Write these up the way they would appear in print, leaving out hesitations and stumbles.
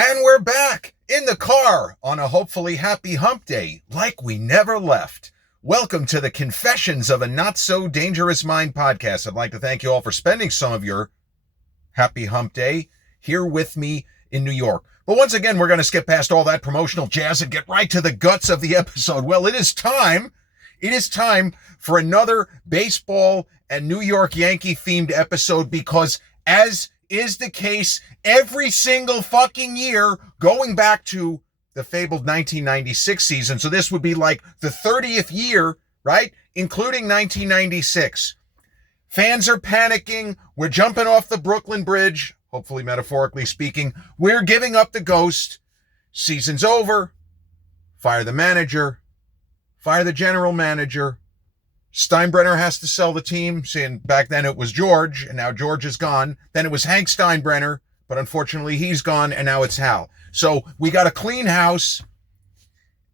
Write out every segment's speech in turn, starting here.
And we're back in the car on a hopefully happy hump day, like we never left. Welcome to the Confessions of a Not So Dangerous Mind podcast. I'd like to thank you all for spending some of your happy hump day here with me in New York. But once again, we're going to skip past all that promotional jazz and get right to the guts of the episode. Well, it is time for another baseball and New York Yankee themed episode because, as is the case every single fucking year going back to the fabled 1996 season. So this would be like the 30th year, right? Including 1996. Fans are panicking. We're jumping off the Brooklyn Bridge, hopefully metaphorically speaking. We're giving up the ghost. Season's over. Fire the manager. Fire the general manager. Steinbrenner has to sell the team. Seeing back then it was George, and now George is gone. Then it was Hank Steinbrenner, but unfortunately he's gone, and now it's Hal. So we got a clean house.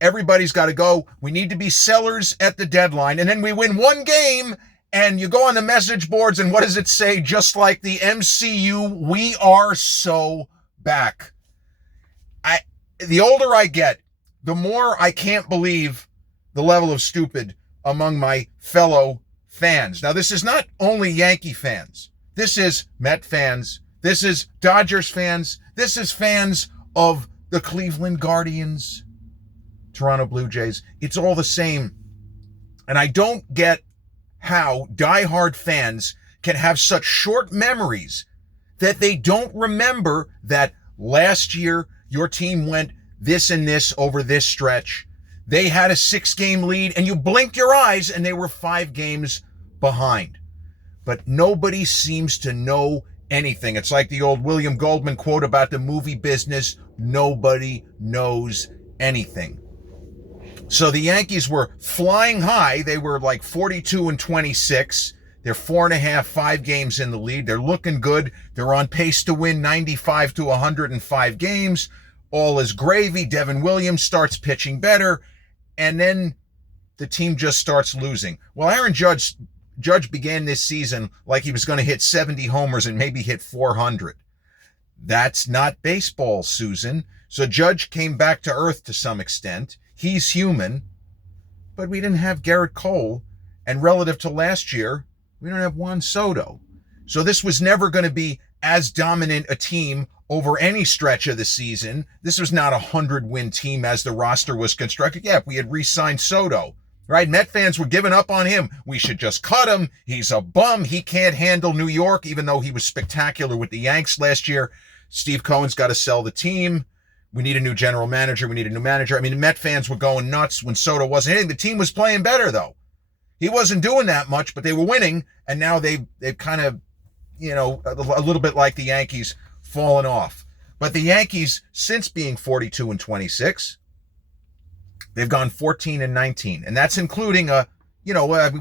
Everybody's got to go. We need to be sellers at the deadline. And then we win one game, and you go on the message boards, and what does it say? Just like the MCU, we are so back. The older I get, the more I can't believe the level of stupid among my fellow fans. Now, this is not only Yankee fans. This is Met fans. This is Dodgers fans. This is fans of the Cleveland Guardians, Toronto Blue Jays. It's all the same. And I don't get how diehard fans can have such short memories that they don't remember that last year your team went this and this over this stretch. They had a 6-game lead, and you blink your eyes, and they were 5 games behind. But nobody seems to know anything. It's like the old William Goldman quote about the movie business. Nobody knows anything. So the Yankees were flying high. They were like 42-26. They're 4.5, 5 games in the lead. They're looking good. They're on pace to win 95 to 105 games. All is gravy. Devin Williams starts pitching better. And then the team just starts losing. Well, Aaron Judge began this season like he was going to hit 70 homers and maybe hit 400. That's not baseball, Susan. So Judge came back to earth to some extent. He's human. But we didn't have Garrett Cole. And relative to last year, we don't have Juan Soto. So this was never going to be as dominant a team over any stretch of the season. This was not a 100-win team as the roster was constructed. Yeah, we had re-signed Soto, right? Met fans were giving up on him. We should just cut him. He's a bum. He can't handle New York, even though he was spectacular with the Yanks last year. Steve Cohen's got to sell the team. We need a new general manager. We need a new manager. I mean, the Met fans were going nuts when Soto wasn't hitting. The team was playing better, though. He wasn't doing that much, but they were winning, and now they've kind of, a little bit like the Yankees, fallen off. But the Yankees, since being 42-26, they've gone 14-19, and that's including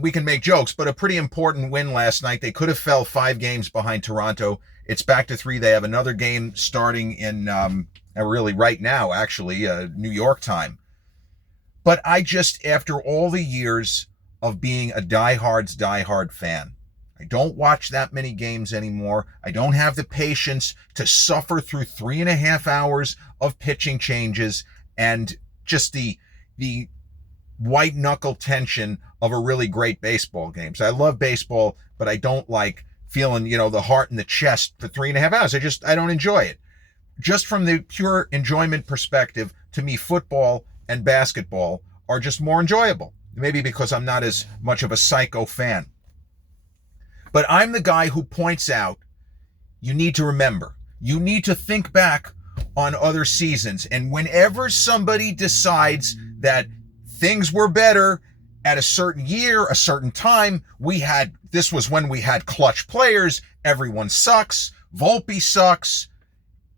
we can make jokes, but a pretty important win last night. They could have fell 5 games behind Toronto. It's back to 3. They have another game starting in really right now, actually, New York time. But I just, after all the years of being a diehard fan, I don't watch that many games anymore. I don't have the patience to suffer through 3.5 hours of pitching changes and just the white knuckle tension of a really great baseball game. So I love baseball, but I don't like feeling, the heart in the chest for 3.5 hours. I don't enjoy it. Just from the pure enjoyment perspective, to me, football and basketball are just more enjoyable. Maybe because I'm not as much of a psycho fan. But I'm the guy who points out, you need to remember, you need to think back on other seasons. And whenever somebody decides that things were better at a certain year, a certain time, this was when we had clutch players. Everyone sucks. Volpe sucks.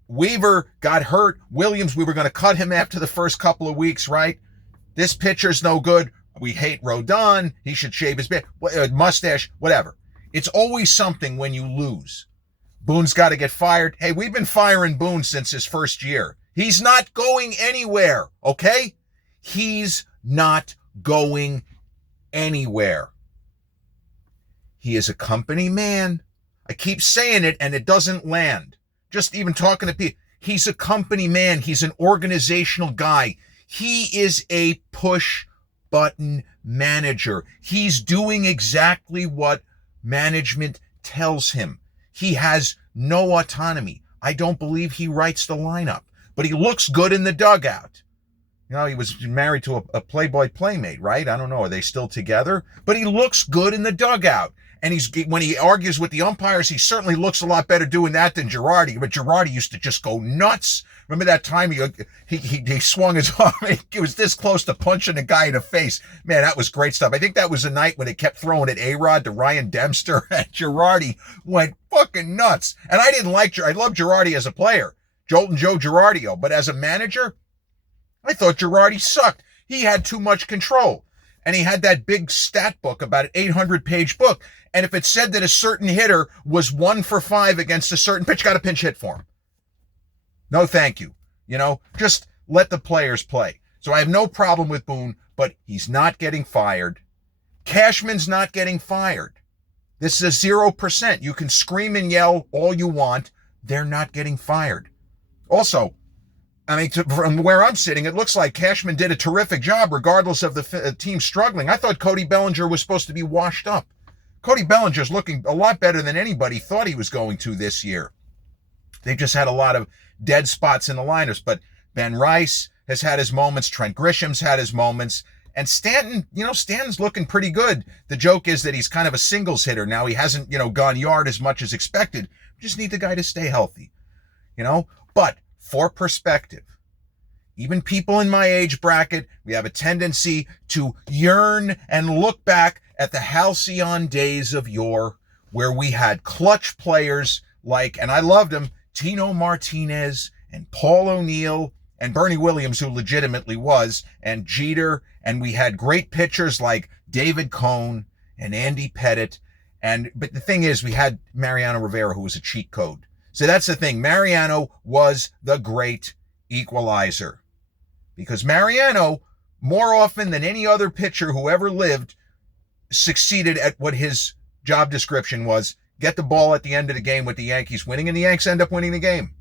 Weaver got hurt. Williams, we were going to cut him after the first couple of weeks, right? This pitcher's no good. We hate Rodon. He should shave his beard, mustache, whatever. It's always something when you lose. Boone's got to get fired. Hey, we've been firing Boone since his first year. He's not going anywhere, okay? He's not going anywhere. He is a company man. I keep saying it and it doesn't land. Just even talking to people. He's a company man. He's an organizational guy. He is a push button manager. He's doing exactly what management tells him. He has no autonomy. I don't believe he writes the lineup, but he looks good in the dugout. You know, he was married to a Playboy playmate, right? I don't know. Are they still together? But he looks good in the dugout. And when he argues with the umpires, he certainly looks a lot better doing that than Girardi. But Girardi used to just go nuts. Remember that time he swung his arm? He was this close to punching a guy in the face. Man, that was great stuff. I think that was the night when they kept throwing at A-Rod to Ryan Dempster, and Girardi went fucking nuts. And I loved Girardi as a player, Joltin' Joe Girardi, but as a manager, I thought Girardi sucked. He had too much control. And he had that big stat book, about an 800-page book. And if it said that a certain hitter was 1 for 5 against a certain pitch, got a pinch hit for him. No, thank you. You know, just let the players play. So I have no problem with Boone, but he's not getting fired. Cashman's not getting fired. This is a 0%. You can scream and yell all you want. They're not getting fired. Also, I mean, from where I'm sitting, it looks like Cashman did a terrific job regardless of the team struggling. I thought Cody Bellinger was supposed to be washed up. Cody Bellinger's looking a lot better than anybody thought he was going to this year. They've just had a lot of dead spots in the lineups, but Ben Rice has had his moments. Trent Grisham's had his moments. And Stanton, Stanton's looking pretty good. The joke is that he's kind of a singles hitter now. He hasn't, gone yard as much as expected. We just need the guy to stay healthy, But for perspective, even people in my age bracket, we have a tendency to yearn and look back at the halcyon days of yore, where we had clutch players like, and I loved them, Tino Martinez and Paul O'Neill and Bernie Williams, who legitimately was, and Jeter, and we had great pitchers like David Cone and Andy Pettit. But the thing is, we had Mariano Rivera, who was a cheat code. So that's the thing. Mariano was the great equalizer, because Mariano, more often than any other pitcher who ever lived, succeeded at what his job description was: get the ball at the end of the game with the Yankees winning, and the Yanks end up winning the game.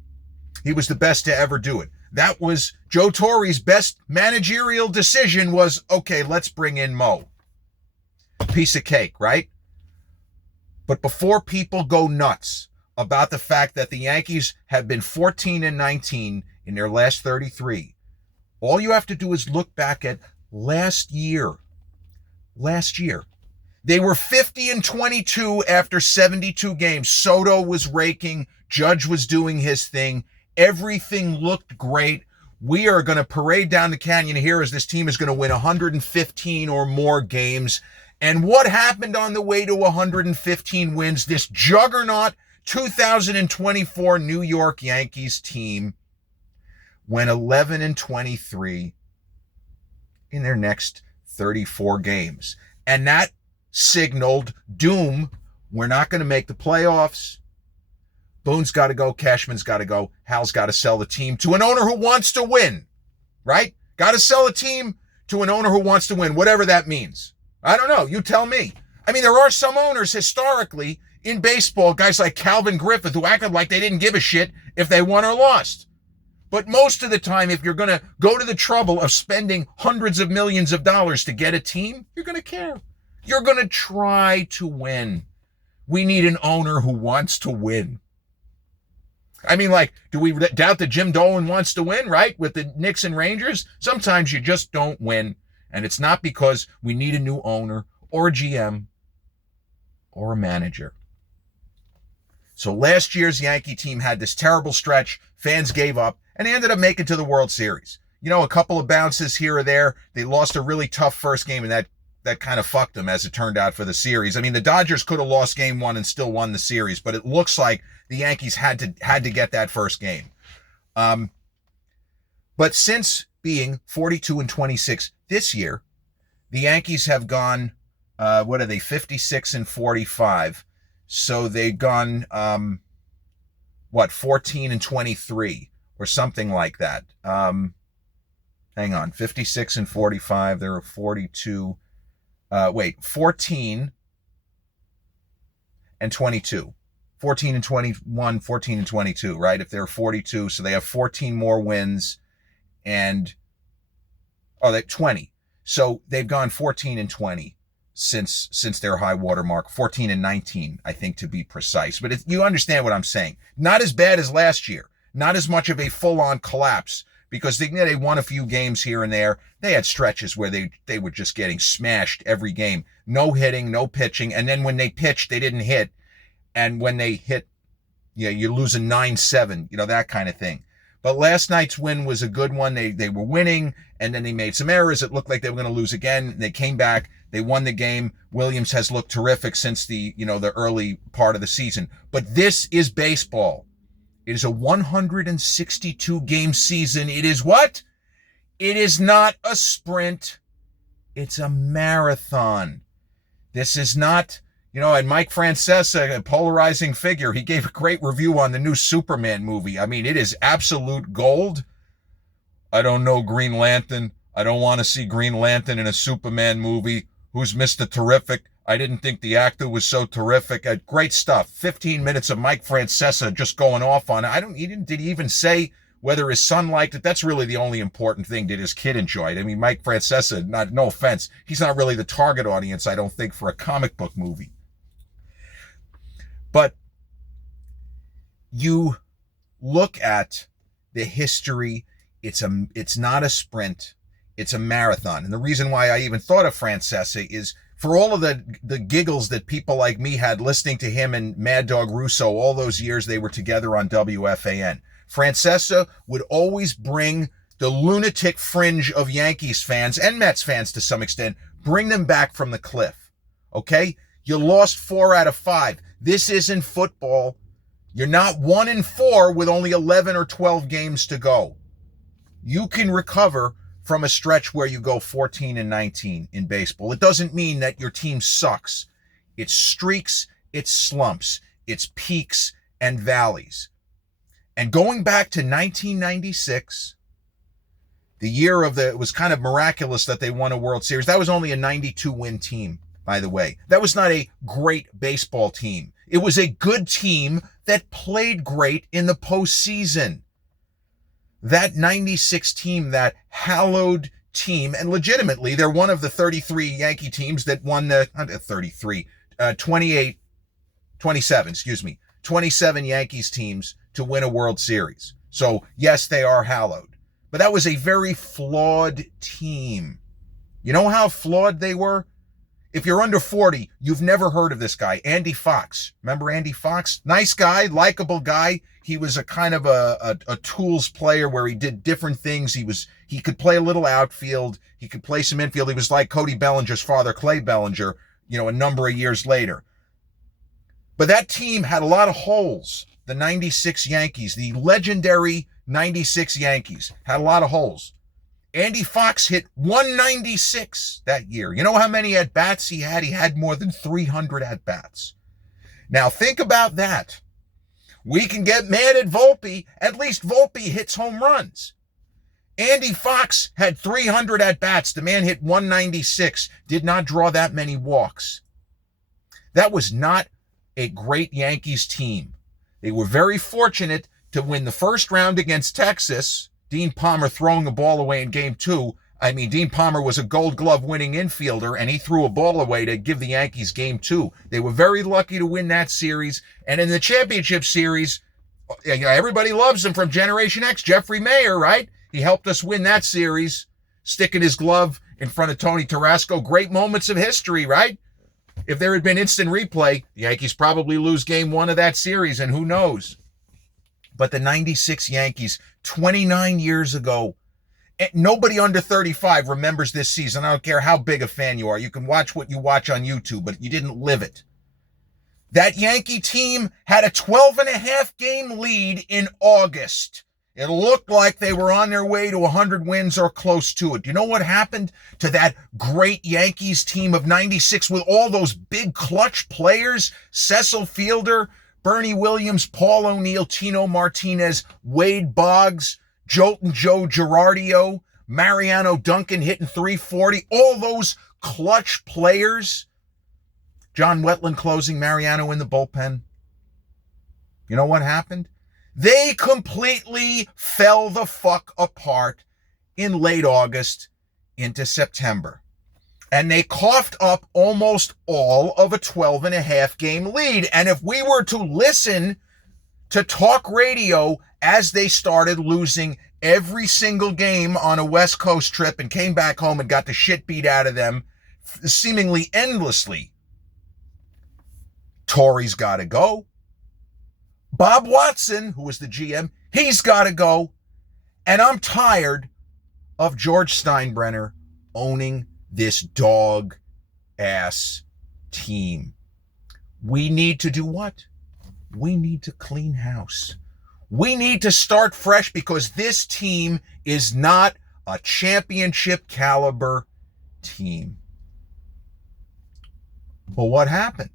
He was the best to ever do it. That was Joe Torre's best managerial decision, was, okay, let's bring in Mo. Piece of cake, right? But before people go nuts about the fact that the Yankees have been 14-19 in their last 33, all you have to do is look back at last year. Last year, they were 50-22 after 72 games. Soto was raking. Judge was doing his thing. Everything looked great. We are going to parade down the canyon here as this team is going to win 115 or more games. And what happened on the way to 115 wins? This juggernaut 2024 New York Yankees team went 11-23 in their next 34 games. And that signaled doom. We're not going to make the playoffs. Boone's got to go. Cashman's got to go. Hal's got to sell the team to an owner who wants to win, right? Got to sell a team to an owner who wants to win, whatever that means. I don't know. You tell me. I mean, there are some owners historically in baseball, guys like Calvin Griffith, who acted like they didn't give a shit if they won or lost. But most of the time, if you're going to go to the trouble of spending hundreds of millions of dollars to get a team, you're going to care. You're going to try to win. We need an owner who wants to win. I mean, do we doubt that Jim Dolan wants to win, right? With the Knicks and Rangers? Sometimes you just don't win. And it's not because we need a new owner or a GM or a manager. So last year's Yankee team had this terrible stretch. Fans gave up, and they ended up making to the World Series. A couple of bounces here or there. They lost a really tough first game, and that kind of fucked them, as it turned out, for the series. I mean, the Dodgers could have lost game one and still won the series, but it looks like the Yankees had to get that first game. But since being 42-26 this year, the Yankees have gone, 56-45. So they've gone, 14-23 or something like that. Hang on, 56-45. There are 42. 14-22. 14 and 21, 14 and 22, right? If they're 42, so they have 14 more wins and, they 20. So they've gone 14 and 20 since their high water mark, 14 and 19, I think, to be precise. But you understand what I'm saying. Not as bad as last year. Not as much of a full-on collapse, because they won a few games here and there. They had stretches where they were just getting smashed every game. No hitting, no pitching. And then when they pitched, they didn't hit. And when they hit, you're losing 9-7, that kind of thing. But last night's win was a good one. They were winning, and then they made some errors. It looked like they were going to lose again. They came back. They won the game. Williams has looked terrific since the early part of the season. But this is baseball. It is a 162 game season. It is what? It is not a sprint. It's a marathon. This is not, and Mike Francesa, a polarizing figure, he gave a great review on the new Superman movie. I mean, it is absolute gold. I don't know Green Lantern. I don't want to see Green Lantern in a Superman movie. Who's Mr. Terrific? I didn't think the actor was so terrific. Great stuff. 15 minutes of Mike Francesa just going off on it. Did he even say whether his son liked it? That's really the only important thing. Did his kid enjoy it? I mean, Mike Francesa, no offense, he's not really the target audience, I don't think, for a comic book movie. But you look at the history, it's not a sprint, it's a marathon. And the reason why I even thought of Francesa is for all of the giggles that people like me had listening to him and Mad Dog Russo all those years they were together on WFAN. Francesa would always bring the lunatic fringe of Yankees fans and Mets fans to some extent, bring them back from the cliff. Okay? You lost 4 out of 5. This isn't football. You're not 1-4 with only 11 or 12 games to go. You can recover from a stretch where you go 14 and 19 in baseball. It doesn't mean that your team sucks. It's streaks, it's slumps, it's peaks and valleys. And going back to 1996, the year it was kind of miraculous that they won a World Series. That was only a 92-win team, by the way. That was not a great baseball team. It was a good team that played great in the postseason. That 96 team, that hallowed team, and legitimately, they're one of the 33 Yankee teams that won 27 Yankees teams to win a World Series. So, yes, they are hallowed. But that was a very flawed team. You know how flawed they were? If you're under 40, you've never heard of this guy, Andy Fox. Remember Andy Fox? Nice guy, likable guy. He was a kind of a tools player where he did different things. He could play a little outfield. He could play some infield. He was like Cody Bellinger's father, Clay Bellinger, a number of years later. But that team had a lot of holes. The 96 Yankees, the legendary 96 Yankees, had a lot of holes. Andy Fox hit 196 that year. You know how many at-bats he had? He had more than 300 at-bats. Now think about that. We can get mad at Volpe. At least Volpe hits home runs. Andy Fox had 300 at-bats. The man hit 196, did not draw that many walks. That was not a great Yankees team. They were very fortunate to win the first round against Texas. Dean Palmer throwing a ball away in Game 2. I mean, Dean Palmer was a Gold Glove winning infielder, and he threw a ball away to give the Yankees Game 2. They were very lucky to win that series. And in the championship series, everybody loves him from Generation X, Jeffrey Mayer, right? He helped us win that series, sticking his glove in front of Tony Tarasco. Great moments of history, right? If there had been instant replay, the Yankees probably lose Game 1 of that series, and who knows? But the 96 Yankees, 29 years ago, nobody under 35 remembers this season. I don't care how big a fan you are. You can watch what you watch on YouTube, but you didn't live it. That Yankee team had a 12-and-a-half game lead in August. It looked like they were on their way to 100 wins or close to it. Do you know what happened to that great Yankees team of 96 with all those big clutch players? Cecil Fielder, Bernie Williams, Paul O'Neill, Tino Martinez, Wade Boggs, Jolton Joe Girardio, Mariano Duncan hitting 340. All those clutch players. John Wetland closing, Mariano in the bullpen. You know what happened? They completely fell the fuck apart in late August into September. And they coughed up almost all of a 12 and a half game lead. And if we were to listen to talk radio as they started losing every single game on a West Coast trip and came back home and got the shit beat out of them seemingly endlessly, Torrey's got to go. Bob Watson, who was the GM, he's got to go. And I'm tired of George Steinbrenner owning this dog-ass team. We need to do what? We need to clean house. We need to start fresh because this team is not a championship caliber team. But what happened?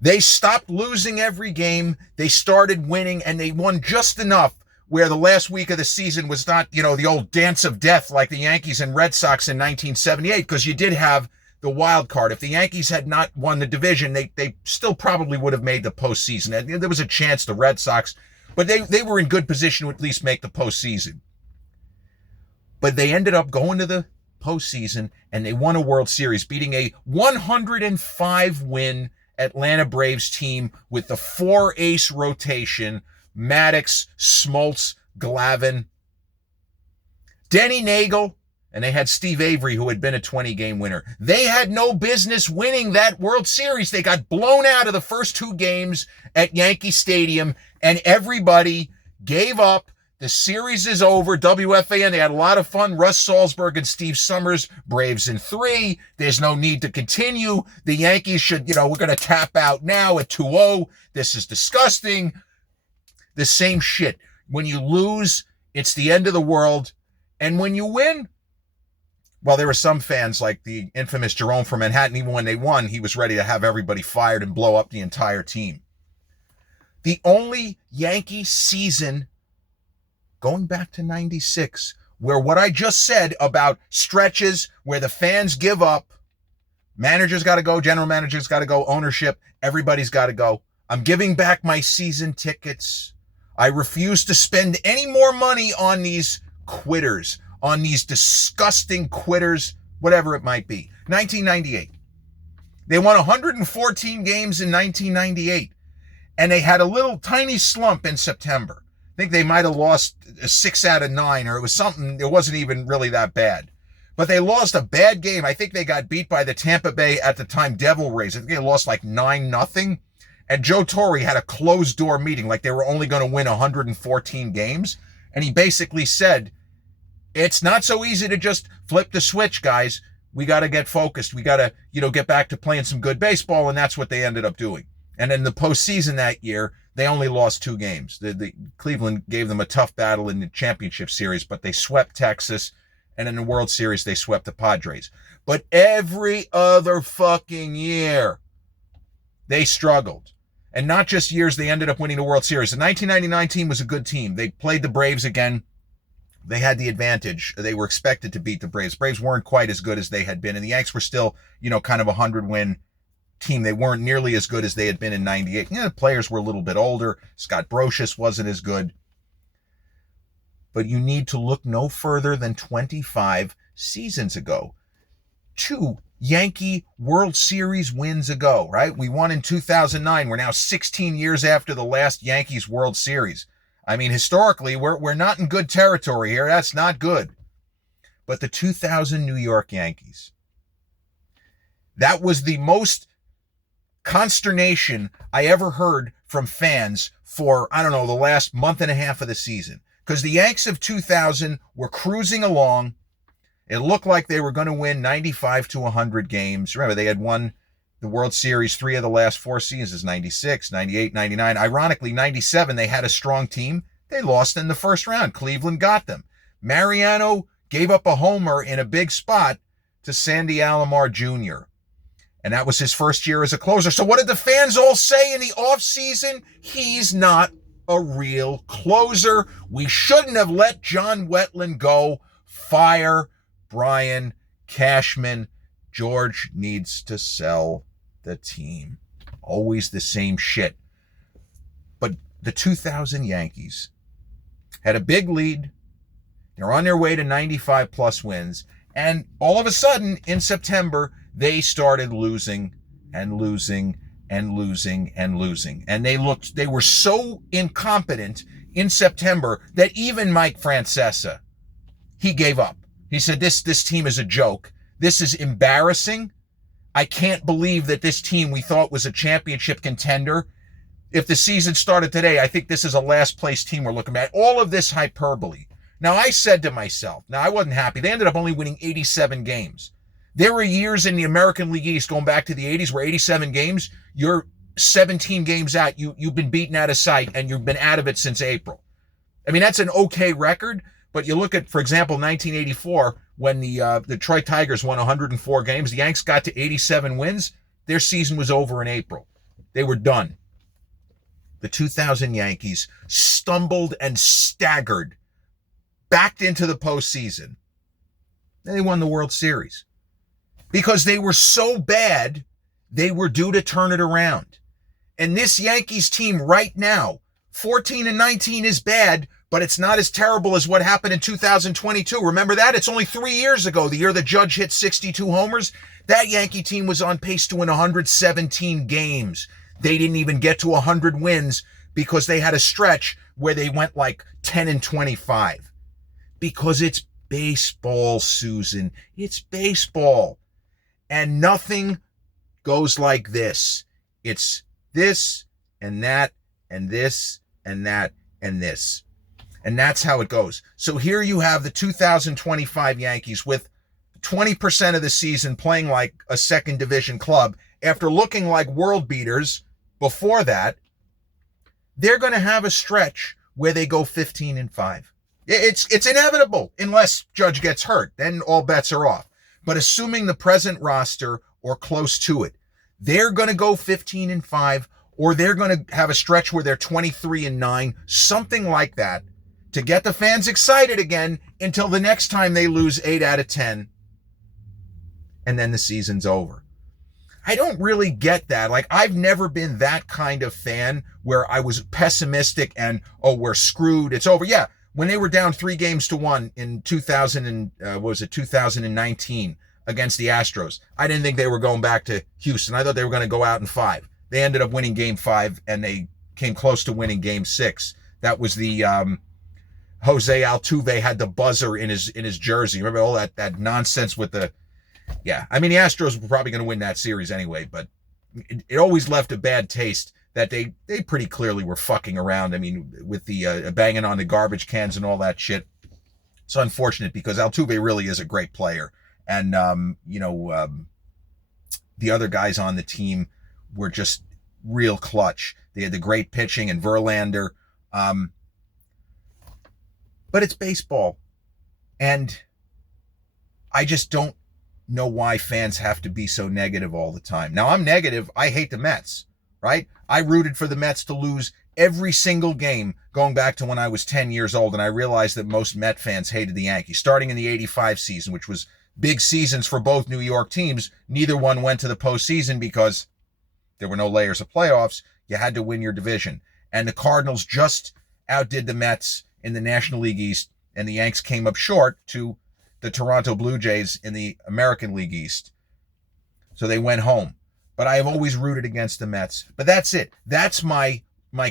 They stopped losing every game. They started winning, and they won just enough where the last week of the season was not, the old dance of death like the Yankees and Red Sox in 1978, because you did have the wild card. If the Yankees had not won the division, they still probably would have made the postseason. There was a chance the Red Sox, but they were in good position to at least make the postseason. But they ended up going to the postseason, and they won a World Series, beating a 105-win Atlanta Braves team with the 4-ace rotation: Maddox, Smoltz, Glavine, Denny Nagel, and they had Steve Avery, who had been a 20-game winner. They had no business winning that World Series. They got blown out of the first two games at Yankee Stadium, and everybody gave up. The series is over. WFAN, they had a lot of fun. Russ Salzberg and Steve Summers, Braves in 3. There's no need to continue. The Yankees should, we're going to tap out now at 2-0. This is disgusting. The same shit. When you lose, it's the end of the world. And when you win, well, there were some fans like the infamous Jerome from Manhattan. Even when they won, he was ready to have everybody fired and blow up the entire team. The only Yankee season going back to 96, where what I just said about stretches where the fans give up, managers got to go, general managers got to go, ownership, everybody's got to go. I'm giving back my season tickets. I refuse to spend any more money on these quitters, on these disgusting quitters, whatever it might be. 1998. They won 114 games in 1998, and they had a little tiny slump in September. I think they might have lost 6 out of 9, or it was something, it wasn't even really that bad. But they lost a bad game. I think they got beat by the Tampa Bay, at the time, Devil Rays. I think they lost like 9-0. And Joe Torre had a closed-door meeting, like they were only going to win 114 games. And he basically said, it's not so easy to just flip the switch, guys. We got to get focused. We got to, get back to playing some good baseball, and that's what they ended up doing. And in the postseason that year, they only lost 2 games. The Cleveland gave them a tough battle in the championship series, but they swept Texas, and in the World Series, they swept the Padres. But every other fucking year, they struggled. And not just years they ended up winning the World Series. The 1999 team was a good team. They played the Braves again. They had the advantage. They were expected to beat the Braves. Braves weren't quite as good as they had been, and the Yanks were still, kind of a 100-win team. They weren't nearly as good as they had been in 98. The players were a little bit older. Scott Brocious wasn't as good. But you need to look no further than 25 seasons ago. 2 Yankee World Series wins ago, right? We won in 2009. We're now 16 years after the last Yankees World Series. I mean, historically, we're not in good territory here. That's not good. But the 2000 New York Yankees, that was the most consternation I ever heard from fans for, the last month and a half of the season. Because the Yanks of 2000 were cruising along. It looked like they were going to win 95 to 100 games. Remember, they had won the World Series 3 of the last 4 seasons, 96, 98, 99. Ironically, 97, they had a strong team. They lost in the first round. Cleveland got them. Mariano gave up a homer in a big spot to Sandy Alomar Jr., and that was his first year as a closer. So what did the fans all say in the offseason? He's not a real closer. We shouldn't have let John Wetland go. Fire Brian Cashman. George needs to sell the team. Always the same shit. the 2000 Yankees had a big lead. They're on their way to 95 plus wins. And all of a sudden in September, they started losing and losing and losing and losing. And they were so incompetent in September that even Mike Francesa, he gave up. He said, this team is a joke. This is embarrassing. I can't believe that this team we thought was a championship contender, if the season started today, I think this is a last place team we're looking at. All of this hyperbole. Now, I said to myself, now I wasn't happy. They ended up only winning 87 games. There were years in the American League East going back to the 80s where 87 games, you're 17 games out. You've been beaten out of sight and you've been out of it since April. I mean, that's an okay record, but you look at, for example, 1984, when the Detroit Tigers won 104 games, the Yanks got to 87 wins. Their season was over in April. They were done. The 2000 Yankees stumbled and staggered, backed into the postseason. Then they won the World Series. Because they were so bad, they were due to turn it around. And this Yankees team right now, 14-19 is bad, but it's not as terrible as what happened in 2022. Remember that? It's only 3 years ago, the year the Judge hit 62 homers. That Yankee team was on pace to win 117 games. They didn't even get to 100 wins because they had a stretch where they went like 10-25. Because it's baseball, Susan. It's baseball. And nothing goes like this. It's this and that and this and that and this. And that's how it goes. So here you have the 2025 Yankees with 20% of the season playing like a second division club. After looking like world beaters before that, they're going to have a stretch where they go 15-5. It's inevitable unless Judge gets hurt. Then all bets are off. But assuming the present roster or close to it, they're going to go 15-5, or they're going to have a stretch where they're 23-9, something like that, to get the fans excited again until the next time they lose 8 out of 10, and then the season's over. I don't really get that. Like, I've never been that kind of fan where I was pessimistic and, oh, we're screwed, it's over. Yeah, when they were down 3-1 in 2019 against the Astros, I didn't think they were going back to Houston. I thought they were going to go out in 5. They ended up winning Game 5, and they came close to winning Game 6. That was the Jose Altuve had the buzzer in his jersey. Remember all that nonsense with the... Yeah, I mean, the Astros were probably going to win that series anyway, but it always left a bad taste that they pretty clearly were fucking around. I mean, with the banging on the garbage cans and all that shit. It's unfortunate because Altuve really is a great player. And, the other guys on the team were just real clutch. They had the great pitching and Verlander. But it's baseball. And I just don't know why fans have to be so negative all the time. Now, I'm negative. I hate the Mets, right? I rooted for the Mets to lose every single game going back to when I was 10 years old, and I realized that most Met fans hated the Yankees. Starting in the 85 season, which was big seasons for both New York teams, neither one went to the postseason because there were no layers of playoffs. You had to win your division. And the Cardinals just outdid the Mets in the National League East, and the Yanks came up short to the Toronto Blue Jays in the American League East. So they went home. But I have always rooted against the Mets. But that's it. That's my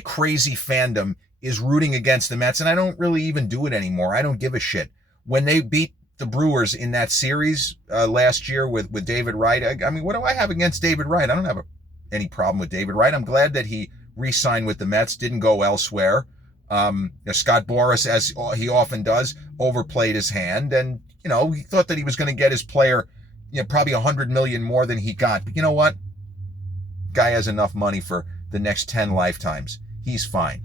crazy fandom, is rooting against the Mets. And I don't really even do it anymore. I don't give a shit. When they beat the Brewers in that series last year with David Wright, I mean, what do I have against David Wright? I don't have any problem with David Wright. I'm glad that he re-signed with the Mets, didn't go elsewhere. Scott Boras, as he often does, overplayed his hand, and he thought that he was going to get his player, probably $100 million more than he got. But you know what? Guy has enough money for the next 10 lifetimes. He's fine.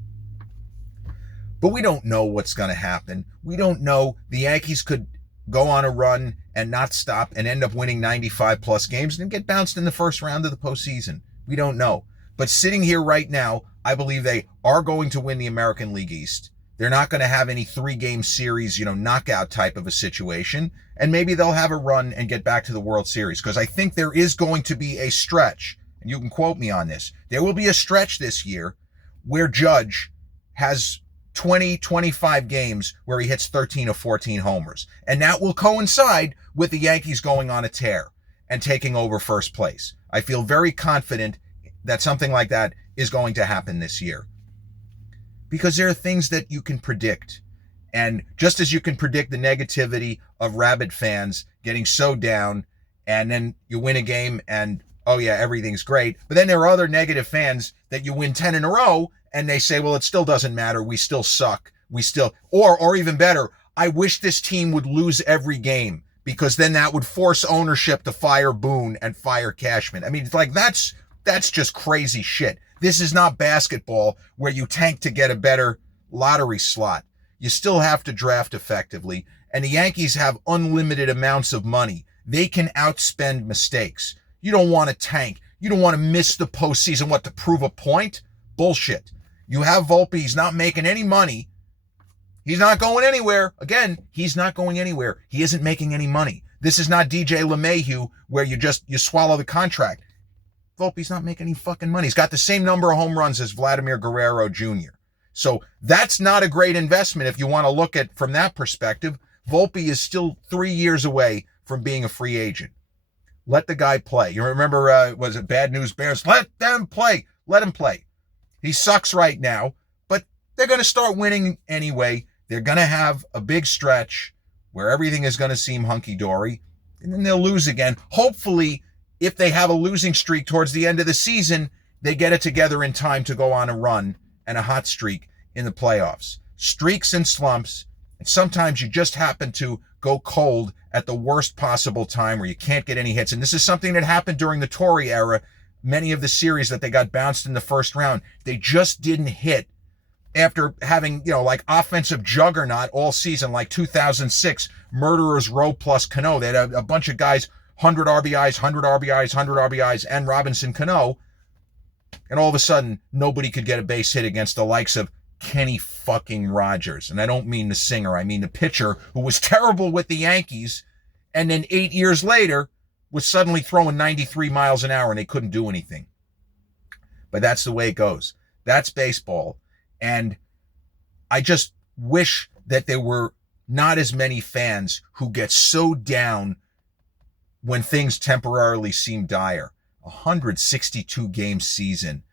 But we don't know what's going to happen. We don't know. The Yankees could go on a run and not stop and end up winning 95 plus games and get bounced in the first round of the postseason. We don't know. But sitting here right now, I believe they are going to win the American League East. They're not going to have any 3-game series, knockout type of a situation. And maybe they'll have a run and get back to the World Series. Because I think there is going to be a stretch, and you can quote me on this. There will be a stretch this year where Judge has 20, 25 games where he hits 13 or 14 homers. And that will coincide with the Yankees going on a tear and taking over first place. I feel very confident that something like that is going to happen this year. Because there are things that you can predict. And just as you can predict the negativity of rabid fans getting so down, and then you win a game and, oh yeah, everything's great. But then there are other negative fans that you win 10 in a row and they say, well, it still doesn't matter. We still suck. We still, or even better, I wish this team would lose every game because then that would force ownership to fire Boone and fire Cashman. I mean, it's like, that's just crazy shit. This is not basketball where you tank to get a better lottery slot. You still have to draft effectively, and the Yankees have unlimited amounts of money. They can outspend mistakes. You don't want to tank. You don't want to miss the postseason, to prove a point? Bullshit. You have Volpe. He's not making any money. He's not going anywhere. Again, he's not going anywhere. He isn't making any money. This is not DJ LeMahieu where you swallow the contract. Volpe's not making any fucking money. He's got the same number of home runs as Vladimir Guerrero Jr. So that's not a great investment if you want to look at from that perspective. Volpe is still 3 years away from being a free agent. Let the guy play. You remember, was it Bad News Bears? Let them play. Let him play. He sucks right now, but they're going to start winning anyway. They're going to have a big stretch where everything is going to seem hunky-dory, and then they'll lose again. Hopefully, if they have a losing streak towards the end of the season, they get it together in time to go on a run and a hot streak in the playoffs. Streaks and slumps, and sometimes you just happen to go cold at the worst possible time where you can't get any hits. And this is something that happened during the Torre era. Many of the series that they got bounced in the first round, they just didn't hit after having, like offensive juggernaut all season, like 2006, Murderers Row plus Cano. They had a bunch of guys, 100 RBIs, 100 RBIs, 100 RBIs, and Robinson Cano. And all of a sudden, nobody could get a base hit against the likes of Kenny fucking Rogers. And I don't mean the singer, I mean the pitcher who was terrible with the Yankees. And then 8 years later was suddenly throwing 93 miles an hour and they couldn't do anything. But that's the way it goes. That's baseball. And I just wish that there were not as many fans who get so down when things temporarily seem dire. 162 game season.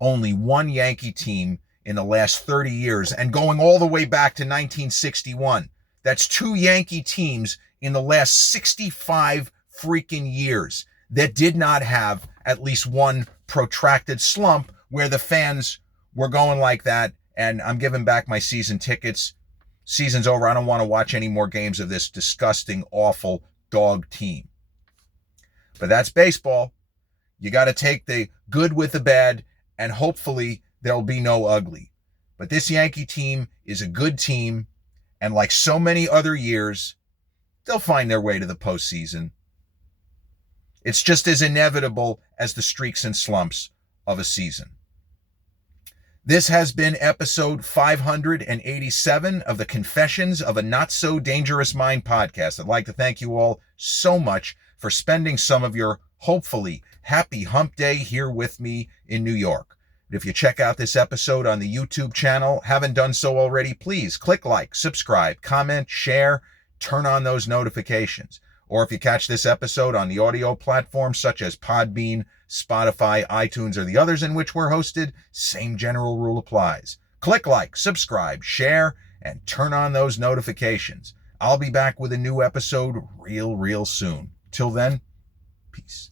Only one Yankee team in the last 30 years, and going all the way back to 1961. That's two Yankee teams in the last 65 freaking years that did not have at least one protracted slump where the fans were going like that, and I'm giving back my season tickets. Season's over. I don't want to watch any more games of this disgusting, awful dog team. But that's baseball. You got to take the good with the bad, and hopefully there'll be no ugly. But this Yankee team is a good team, and like so many other years, they'll find their way to the postseason. It's just as inevitable as the streaks and slumps of a season. This has been episode 587 of the Confessions of a Not So Dangerous Mind podcast. I'd like to thank you all so much for spending some of your, hopefully, happy hump day here with me in New York. If you check out this episode on the YouTube channel, haven't done so already, please click like, subscribe, comment, share, turn on those notifications. Or if you catch this episode on the audio platforms such as Podbean, Spotify, iTunes, or the others in which we're hosted, same general rule applies. Click like, subscribe, share, and turn on those notifications. I'll be back with a new episode real soon. Till then, peace.